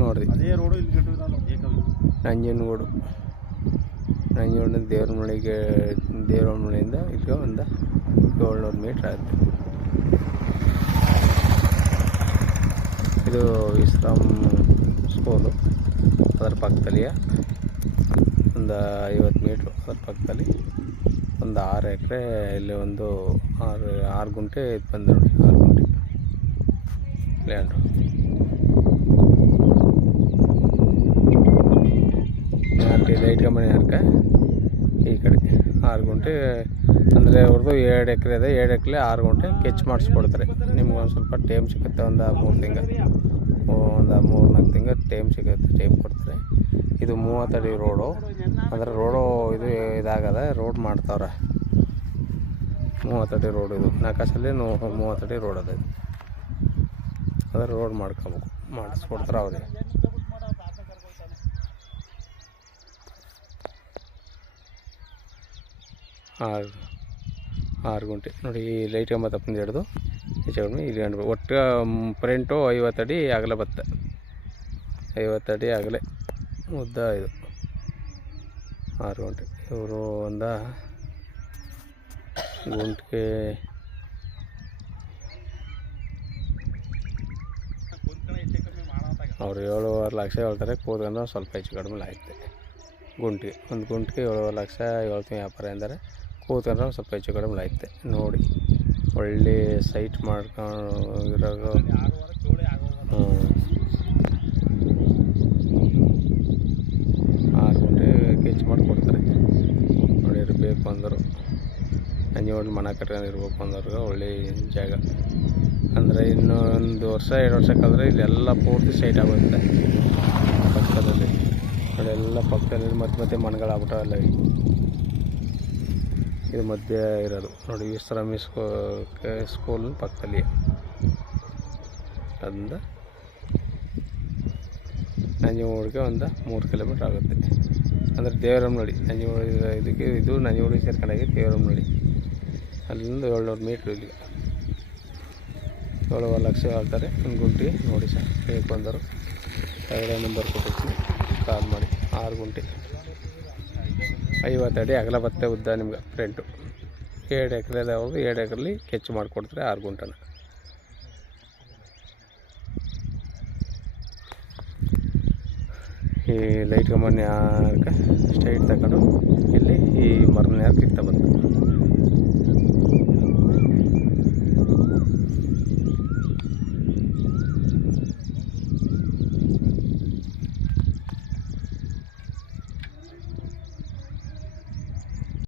ನೋಡ್ರಿ ನಂಜನಗೂಡು ದೇವರಮನೆಯಿಂದ ಈಗ ಒಂದು 700 ಮೀಟ್ರ್ ಆಗುತ್ತೆ. ಇದು ಇಸ್ಲಾಂ ಸ್ಕೂಲು, ಅದರ ಪಕ್ಕದಲ್ಲಿಯ ಒಂದು 50 ಮೀಟ್ರು, ಅದರ ಪಕ್ಕದಲ್ಲಿ ಒಂದು 6 ಎಕರೆ, ಇಲ್ಲಿ ಒಂದು 6 ಗುಂಟೆ ಇದು ಬಂದು ನೋಡಿ, 6 ಗುಂಟೆ ಲ್ಯಾಂಡು. ಲೈಟ್ ಕಂಬನಿ ಯಾರ್ಕ ಈ ಕಡೆ 6 ಗುಂಟೆ ಅಂದರೆ ಅವ್ರದ್ದು 2 ಎಕರೆ ಇದೆ. 2 ಎಕರೆ 6 ಗುಂಟೆ ಕೆಚ್ ಮಾಡಿಸ್ಕೊಡ್ತಾರೆ. ನಿಮ್ಗೆ ಒಂದು ಸ್ವಲ್ಪ ಟೈಮ್ ಸಿಗುತ್ತೆ, ಒಂದು 3 ತಿಂಗಳು, ಒಂದು 3-4 ತಿಂಗಳು ಟೈಮ್ ಸಿಗುತ್ತೆ, ಟೈಮ್ ಕೊಡ್ತಾರೆ. ಇದು 30 ಅಡಿ ರೋಡು, ಅಂದರೆ ರೋಡು ಇದು ಇದಾಗದ, ರೋಡ್ ಮಾಡ್ತಾವ್ರೆ. 30 ಅಡಿ ರೋಡ್, ಇದು ನಾಕಾಸಲ್ಲಿ 30 ಅಡಿ ರೋಡ್ ಅದ. ಅದ್ರ ರೋಡ್ ಮಾಡ್ಕೋಬೇಕು, ಮಾಡಿಸ್ಕೊಡ್ತಾರೆ ಅವ್ರಿಗೆ. 6 ಗುಂಟೆ ನೋಡಿ. ಈ ಲೈಟ್ ಕಂಬ ತಪ್ಪಂದು ಹಿಡಿದು ಹೆಚ್ಚು ಕಡಿಮೆ ಇಲ್ಲಿ ಗಂಟು ಒಟ್ಟು ಫ್ರಂಟು 50 ಅಡಿ ಅಗಲ ಬತ್ತ, 50 ಅಡಿ ಅಗಲೆ ಉದ್ದ. ಇದು 6 ಗುಂಟೆ. ಇವರು ಒಂದು ಗುಂಟಿಗೆ ಅವರು 7.5 ಲಕ್ಷ ಹೇಳ್ತಾರೆ. ಕೂತ್ಕೊಂಡು ಸ್ವಲ್ಪ ಹೆಚ್ಚು ಕಡಿಮೆ ಆಯ್ತು. ಗುಂಟಿಗೆ ಒಂದು ಗುಂಟಿಗೆ 7.5 ಲಕ್ಷ ಹೇಳ್ತೀನಿ ವ್ಯಾಪಾರ ಎಂದರೆ, ಕೂತ್ಕೊಂಡ್ರೆ ಸ್ವಲ್ಪ ಹೆಚ್ಚು ಕಡಿಮೆ ಆಯ್ತು. ನೋಡಿ ಒಳ್ಳೆ ಸೈಟ್ ಮಾಡ್ಕೊಂಡಿರೋ 6 ಗುಂಟೆ ಕೆಚ್ ಮಾಡಿಕೊಡ್ತಾರೆ. ನೋಡಿ ಬೇಕು ಅಂದರು, ನಂಜನಗೂಡು ಮನೆ ಕಟ್ಕೊಂಡಿರ್ಬೇಕು ಅಂದವ್ರಿಗೆ ಒಳ್ಳೆ ಜಾಗ. ಅಂದರೆ ಇನ್ನೊಂದು ವರ್ಷ 2 ವರ್ಷ ಕಳೆದ್ರೆ ಇಲ್ಲೆಲ್ಲ ಪೂರ್ತಿ ಸೈಟ್ ಆಗುತ್ತೆ. ಪಕ್ಕದಲ್ಲಿ ನೋಡಿ, ಎಲ್ಲ ಪಕ್ಕದಲ್ಲಿ ಮತ್ತೆ ಮನೆಗಳಾಗ್ಬಿಟ್ಟವೆಲ್ಲ. ಇದು ಮಧ್ಯೆ ಇರೋದು ನೋಡಿ, ಇಸ್ಲಾಮಿ ಸ್ಕೂಲ್ ಪಕ್ಕದಲ್ಲಿ. ಅದರಿಂದ ನಂಜನಗೂಡಿಗೆ ಒಂದು 3 ಕಿಲೋಮೀಟ್ರ್ ಆಗುತ್ತೆ. ಅಂದರೆ ದೇವರಮನಹಳ್ಳಿ, ನಂಜನಗೂಡು ಇದಕ್ಕೆ ಇದು ನಂಜನಗೂಡಿಗೆ ಸೇರ್ಕೊಂಡಾಗಿ ದೇವರಮನಹಳ್ಳಿ. ಅಲ್ಲಿಂದ 700 ಮೀಟ್ರ್ ಇಲ್ಲಿ. 7.5 ಲಕ್ಷ ಹೇಳ್ತಾರೆ ಒಂದು ಗುಂಟಿಗೆ. ನೋಡಿ ಸರ್, ಬೇಕು ಅಂದರು ಎರಡೇ ನಂಬರ್ ಕೊಟ್ಟಿರ್ತೀನಿ, ಕಾಲ್ ಮಾಡಿ. 6 ಗುಂಟೆ 50 ಅಡಿ ಅಗಲ ಬತ್ತೆ, ಉದ್ದ ನಿಮ್ಗೆ ಫ್ರಂಟು. 2 ಎಕರೆ ಅವ್ರದ್ದು, 2 ಎಕರೆಲಿ ಕೆಚ್ಚು ಮಾಡಿಕೊಡ್ತಾರೆ 6 ಗುಂಟನ. ಈ ಲೈಟ್ ಕಂಬನಿ ಯಾಕೆ ಸ್ಟ್ರೈಟ್ ತಗೊಂಡು ಇಲ್ಲಿ ಈ ಮರನ ಯಾಕೆ ಇತ್ತ ಬಂತು.